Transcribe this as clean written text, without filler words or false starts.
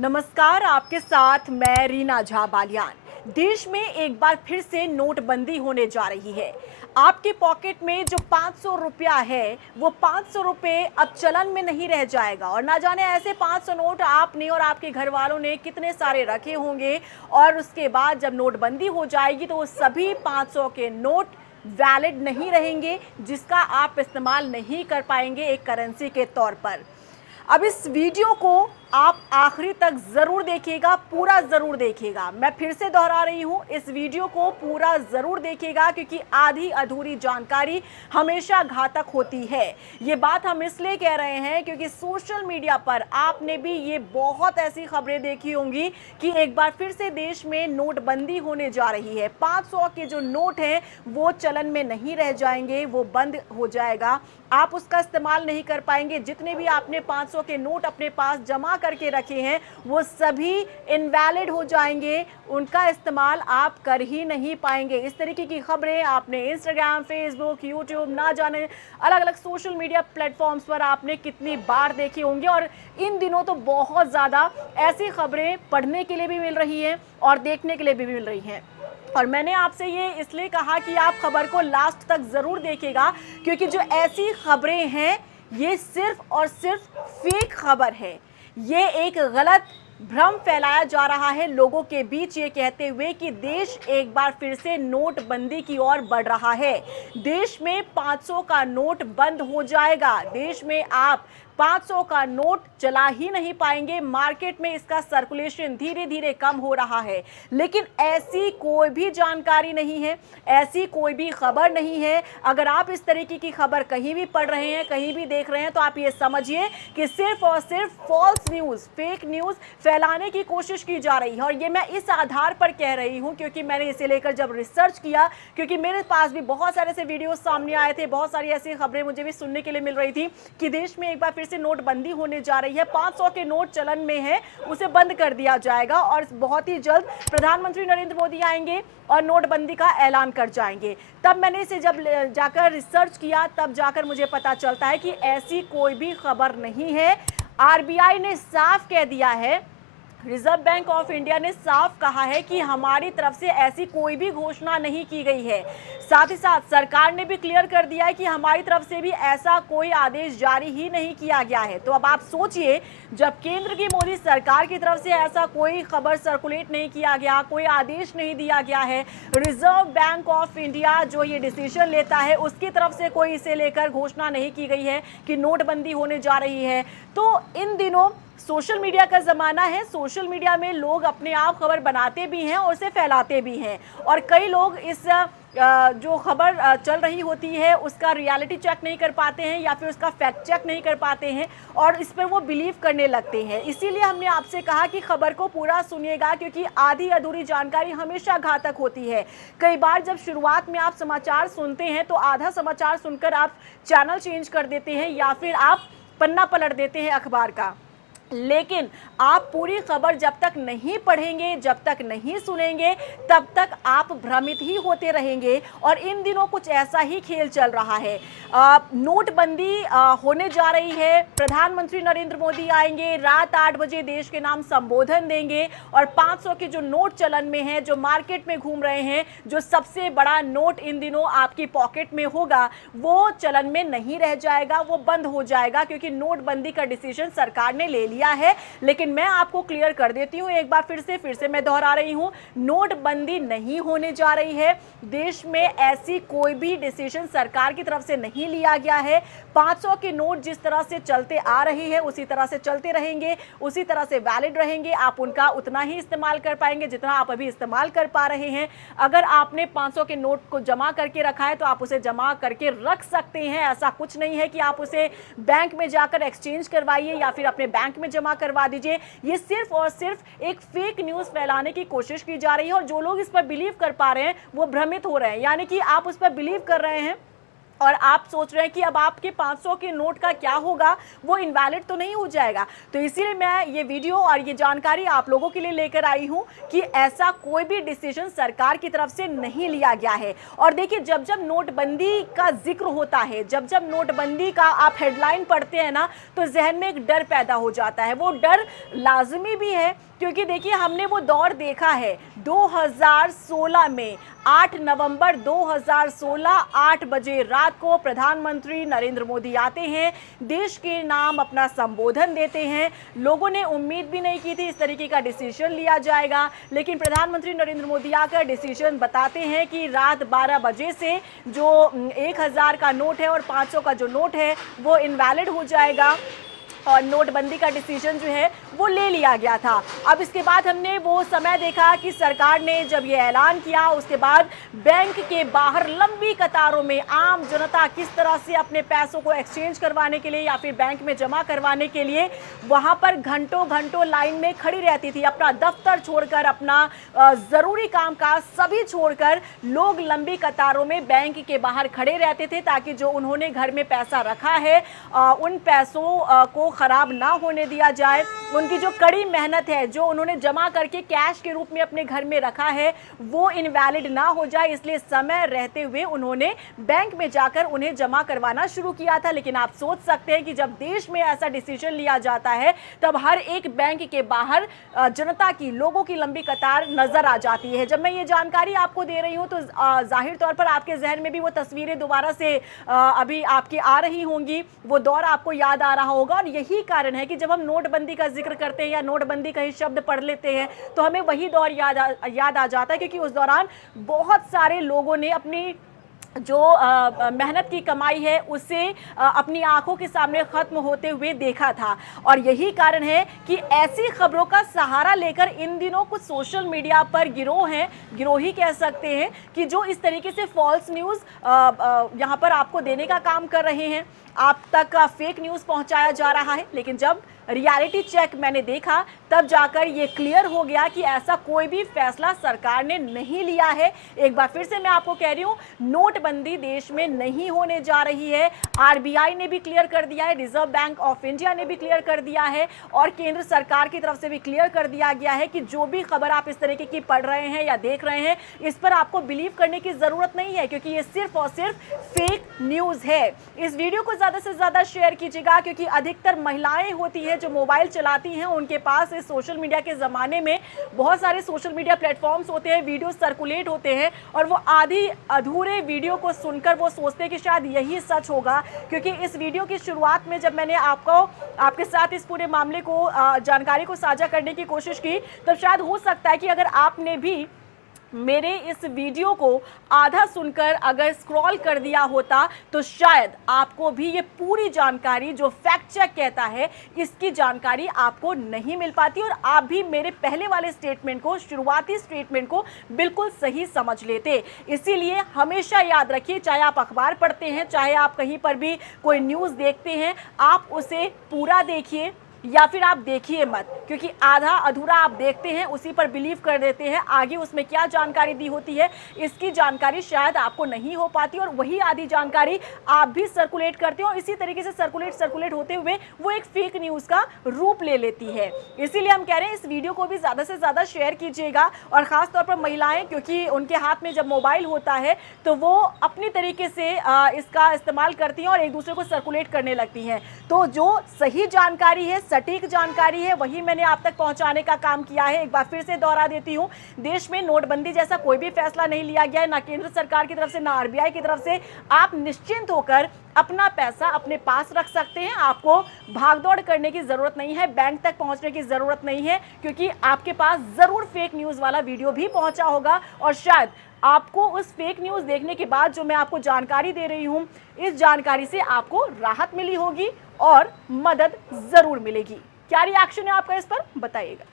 नमस्कार, आपके साथ मैं रीना झा बालियान। देश में एक बार फिर से नोटबंदी होने जा रही है। आपके पॉकेट में जो 500 रुपया है, वो 500 रुपये अब चलन में नहीं रह जाएगा और ना जाने ऐसे 500 नोट आपने और आपके घर वालों ने कितने सारे रखे होंगे। और उसके बाद जब नोटबंदी हो जाएगी तो वो सभी 500 के नोट वैलिड नहीं रहेंगे, जिसका आप इस्तेमाल नहीं कर पाएंगे एक करेंसी के तौर पर। अब इस वीडियो को आप आखिरी तक जरूर देखिएगा, पूरा जरूर देखिएगा। मैं फिर से दोहरा रही हूं, इस वीडियो को पूरा जरूर देखिएगा क्योंकि आधी अधूरी जानकारी हमेशा घातक होती है। ये बात हम इसलिए कह रहे हैं क्योंकि सोशल मीडिया पर आपने भी ये बहुत ऐसी खबरें देखी होंगी कि एक बार फिर से देश में नोटबंदी होने जा रही है। 500 के जो नोट हैं वो चलन में नहीं रह जाएंगे, वो बंद हो जाएगा। आप उसका इस्तेमाल नहीं कर पाएंगे। जितने भी आपने 500 के नोट अपने पास जमा करके रखे हैं वो सभी इनवैलिड हो जाएंगे, उनका इस्तेमाल आप कर ही नहीं पाएंगे। इस तरीके की खबरें आपने इंस्टाग्राम, फेसबुक, यूट्यूब, ना जाने अलग अलग सोशल मीडिया प्लेटफॉर्म्स पर आपने कितनी बार देखी होंगी। और इन दिनों तो बहुत ज़्यादा ऐसी खबरें पढ़ने के लिए भी मिल रही हैं और देखने के लिए भी मिल रही हैं। और मैंने आपसे ये इसलिए कहा कि आप खबर को लास्ट तक ज़रूर देखिएगा क्योंकि जो ऐसी खबरें हैं ये सिर्फ और सिर्फ फेक खबर है। ये एक गलत भ्रम फैलाया जा रहा है लोगों के बीच, ये कहते हुए कि देश एक बार फिर से नोटबंदी की ओर बढ़ रहा है। देश में 500 का नोट बंद हो जाएगा। देश में आप 500 का नोट चला ही नहीं पाएंगे। मार्केट में इसका सर्कुलेशन धीरे धीरे कम हो रहा है, लेकिन ऐसी कोई भी जानकारी नहीं है, ऐसी कोई भी खबर नहीं है। अगर आप इस तरीके की खबर कहीं भी पढ़ रहे हैं, कहीं भी देख रहे हैं, तो आप ये समझिए कि सिर्फ और सिर्फ फॉल्स न्यूज़, फेक न्यूज़ फैलाने की कोशिश की जा रही है। और ये मैं इस आधार पर कह रही हूँ क्योंकि मैंने इसे लेकर जब रिसर्च किया, क्योंकि मेरे पास भी बहुत सारे ऐसे वीडियो सामने आए थे, बहुत सारी ऐसी खबरें मुझे भी सुनने के लिए मिल रही थी कि देश में एक बार फिर से नोटबंदी होने जा रही है। 500 के नोट चलन में है, उसे बंद कर दिया जाएगा और बहुत ही जल्द प्रधानमंत्री नरेंद्र मोदी आएंगे और नोटबंदी का ऐलान कर जाएंगे। तब मैंने इसे जब जाकर रिसर्च किया, तब जाकर मुझे पता चलता है कि ऐसी कोई भी खबर नहीं है। आरबीआई ने साफ कह दिया है, रिजर्व बैंक ऑफ इंडिया ने साफ कहा है कि हमारी तरफ से ऐसी कोई भी घोषणा नहीं की गई है। साथ ही साथ सरकार ने भी क्लियर कर दिया है कि हमारी तरफ से भी ऐसा कोई आदेश जारी ही नहीं किया गया है। तो अब आप सोचिए, जब केंद्र की मोदी सरकार की तरफ से ऐसा कोई खबर सर्कुलेट नहीं किया गया, कोई आदेश नहीं दिया गया है, रिजर्व बैंक ऑफ इंडिया जो ये डिसीजन लेता है उसकी तरफ से कोई इसे लेकर घोषणा नहीं की गई है कि नोटबंदी होने जा रही है, तो इन दिनों सोशल मीडिया का ज़माना है। सोशल मीडिया में लोग अपने आप खबर बनाते भी हैं और उसे फैलाते भी हैं, और कई लोग इस जो खबर चल रही होती है उसका रियलिटी चेक नहीं कर पाते हैं या फिर उसका फैक्ट चेक नहीं कर पाते हैं और इस पर वो बिलीव करने लगते हैं। इसीलिए हमने आपसे कहा कि खबर को पूरा सुनिएगा क्योंकि आधी अधूरी जानकारी हमेशा घातक होती है। कई बार जब शुरुआत में आप समाचार सुनते हैं तो आधा समाचार सुनकर आप चैनल चेंज कर देते हैं या फिर आप पन्ना पलट देते हैं अखबार का, लेकिन आप पूरी खबर जब तक नहीं पढ़ेंगे, जब तक नहीं सुनेंगे, तब तक आप भ्रमित ही होते रहेंगे। और इन दिनों कुछ ऐसा ही खेल चल रहा है। नोटबंदी होने जा रही है, प्रधानमंत्री नरेंद्र मोदी आएंगे, रात 8 बजे देश के नाम संबोधन देंगे और 500 के जो नोट चलन में हैं, जो मार्केट में घूम रहे हैं, जो सबसे बड़ा नोट इन दिनों आपकी पॉकेट में होगा, वो चलन में नहीं रह जाएगा, वो बंद हो जाएगा क्योंकि नोटबंदी का डिसीजन सरकार ने ले लिया है। लेकिन मैं आपको क्लियर कर देती हूं एक बार फिर से मैं दोहरा रही हूं, नोटबंदी नहीं होने जा रही है। देश में ऐसी कोई भी डिसीजन सरकार की तरफ से नहीं लिया गया है। 500 के नोट जिस तरह से चलते आ रहे हैं उसी तरह से चलते रहेंगे, उसी तरह से वैलिड रहेंगे। आप उनका उतना ही इस्तेमाल कर पाएंगे जितना आप अभी इस्तेमाल कर पा रहे हैं। अगर आपने 500 के नोट को जमा करके रखा है तो आप उसे जमा करके रख सकते हैं। ऐसा कुछ नहीं है कि आप उसे बैंक में जाकर एक्सचेंज करवाइए या फिर अपने बैंक में जमा करवा दीजिए। ये सिर्फ और सिर्फ एक फेक न्यूज़ फैलाने की कोशिश की जा रही है और जो लोग इस पर बिलीव कर पा रहे हैं वो भ्रमित हो रहे हैं। यानी कि आप उस पर बिलीव कर रहे हैं और आप सोच रहे हैं कि अब आपके 500 के नोट का क्या होगा, वो इनवैलिड तो नहीं हो जाएगा। तो इसीलिए मैं ये वीडियो और ये जानकारी आप लोगों के लिए लेकर आई हूं कि ऐसा कोई भी डिसीजन सरकार की तरफ से नहीं लिया गया है। और देखिए, जब जब नोटबंदी का जिक्र होता है, जब जब नोटबंदी का आप हेडलाइन पढ़ते हैं ना, तो जहन में एक डर पैदा हो जाता है। वो डर लाजमी भी है, क्योंकि देखिए हमने वो दौर देखा है 2016 में। 8 नवंबर 2016 8 बजे रात को प्रधानमंत्री नरेंद्र मोदी आते हैं, देश के नाम अपना संबोधन देते हैं। लोगों ने उम्मीद भी नहीं की थी इस तरीके का डिसीजन लिया जाएगा, लेकिन प्रधानमंत्री नरेंद्र मोदी आकर डिसीजन बताते हैं कि रात 12 बजे से जो 1000 का नोट है और 500 का जो नोट है वो इनवैलिड हो जाएगा और नोटबंदी का डिसीजन जो है वो ले लिया गया था। अब इसके बाद हमने वो समय देखा कि सरकार ने जब ये ऐलान किया, उसके बाद बैंक के बाहर लंबी कतारों में आम जनता किस तरह से अपने पैसों को एक्सचेंज करवाने के लिए या फिर बैंक में जमा करवाने के लिए वहां पर घंटों घंटों लाइन में खड़ी रहती थी। अपना दफ्तर छोड़कर, अपना जरूरी कामकाज सभी छोड़कर लोग लंबी कतारों में बैंक के बाहर खड़े रहते थे, ताकि जो उन्होंने घर में पैसा रखा है उन पैसों को खराब ना होने दिया जाए। उनकी जो कड़ी मेहनत है, जो उन्होंने जमा करके कैश के रूप में अपने घर में रखा है, वो इनवैलिड ना हो जाए, इसलिए समय रहते हुए उन्होंने बैंक में जाकर उन्हें जमा करवाना शुरू किया था। लेकिन आप सोच सकते हैं कि जब देश में ऐसा डिसीजन लिया जाता है, तब हर एक बैंक के बाहर जनता की, लोगों की लंबी कतार नजर आ जाती है। जब मैं ये जानकारी आपको दे रही हूं तो जाहिर तौर पर आपके जहन में भी वो तस्वीरें दोबारा से अभी आपकी आ रही होंगी, वो दौर आपको याद आ रहा होगा। और यही कारण है कि जब हम नोटबंदी का जिक्र करते हैं या नोटबंदी का ही शब्द पढ़ लेते हैं, तो हमें वही दौर याद आ जाता है, क्योंकि उस दौरान बहुत सारे लोगों ने अपनी जो मेहनत की कमाई है उसे अपनी आंखों के सामने खत्म होते हुए देखा था। और यही कारण है कि ऐसी खबरों का सहारा लेकर इन दिनों कुछ सोशल मीडिया पर गिरोह ही कह सकते हैं, कि जो इस तरीके से फॉल्स न्यूज़ यहाँ पर आपको देने का काम कर रहे हैं, आप तक फेक न्यूज़ पहुंचाया जा रहा है। लेकिन जब रियलिटी चेक मैंने देखा, तब जाकर ये क्लियर हो गया कि ऐसा कोई भी फैसला सरकार ने नहीं लिया है। एक बार फिर से मैं आपको कह रही हूँ, नोटबंदी देश में नहीं होने जा रही है। आरबीआई ने भी क्लियर कर दिया है, रिजर्व बैंक ऑफ इंडिया ने भी क्लियर कर दिया है, और केंद्र सरकार की तरफ से भी क्लियर कर दिया गया है कि जो भी खबर आप इस तरीके की पढ़ रहे हैं या देख रहे हैं, इस पर आपको बिलीव करने की जरूरत नहीं है, क्योंकि ये सिर्फ और सिर्फ फेक न्यूज है। इस वीडियो को ज्यादा से ज्यादा शेयर कीजिएगा, क्योंकि अधिकतर महिलाएं होती है जो मोबाइल चलाती हैं, उनके पास इस सोशल मीडिया के ज़माने में बहुत सारे सोशल मीडिया प्लेटफॉर्म्स होते हैं, वीडियो सर्कुलेट होते हैं, और वो आधी अधूरे वीडियो को सुनकर वो सोचते हैं कि शायद यही सच होगा। क्योंकि इस वीडियो की शुरुआत में जब मैंने आपके साथ इस पूरे मामले को जानकारी को साझा करने की कोशिश की, तब शायद हो सकता है कि अगर आपने भी मेरे इस वीडियो को आधा सुनकर अगर स्क्रॉल कर दिया होता, तो शायद आपको भी ये पूरी जानकारी, जो फैक्ट चेक कहता है, इसकी जानकारी आपको नहीं मिल पाती, और आप भी मेरे पहले वाले स्टेटमेंट को, शुरुआती स्टेटमेंट को बिल्कुल सही समझ लेते। इसीलिए हमेशा याद रखिए, चाहे आप अखबार पढ़ते हैं, चाहे आप कहीं पर भी कोई न्यूज़ देखते हैं, आप उसे पूरा देखिए या फिर आप देखिए मत, क्योंकि आधा अधूरा आप देखते हैं, उसी पर बिलीव कर देते हैं। आगे उसमें क्या जानकारी दी होती है, इसकी जानकारी शायद आपको नहीं हो पाती, और वही आधी जानकारी आप भी सर्कुलेट करते हो, और इसी तरीके से सर्कुलेट होते हुए वो एक फेक न्यूज़ का रूप ले लेती है। इसीलिए हम कह रहे हैं, इस वीडियो को भी ज़्यादा से ज़्यादा शेयर कीजिएगा, और ख़ासतौर पर महिलाएँ, क्योंकि उनके हाथ में जब मोबाइल होता है तो वो अपनी तरीके से इसका इस्तेमाल करती हैं और एक दूसरे को सर्कुलेट करने लगती हैं। तो जो सही जानकारी है, सटीक जानकारी है, वही मैंने आप तक पहुंचाने का काम किया है। एक बार फिर से दोहरा देती हूं, देश में नोटबंदी जैसा कोई भी फैसला नहीं लिया गया है, ना केंद्र सरकार की तरफ से, ना आरबीआई की तरफ से। आप निश्चिंत होकर अपना पैसा अपने पास रख सकते हैं। आपको भागदौड़ करने की जरूरत नहीं है, बैंक तक पहुंचने की जरूरत नहीं है, क्योंकि आपके पास जरूर फेक न्यूज़ वाला वीडियो भी पहुंचा होगा, और शायद आपको उस फेक न्यूज़ देखने के बाद जो मैं आपको जानकारी दे रही हूं, इस जानकारी से आपको राहत मिली होगी और मदद जरूर मिलेगी। क्या रिएक्शन है आपका, इस पर बताइएगा।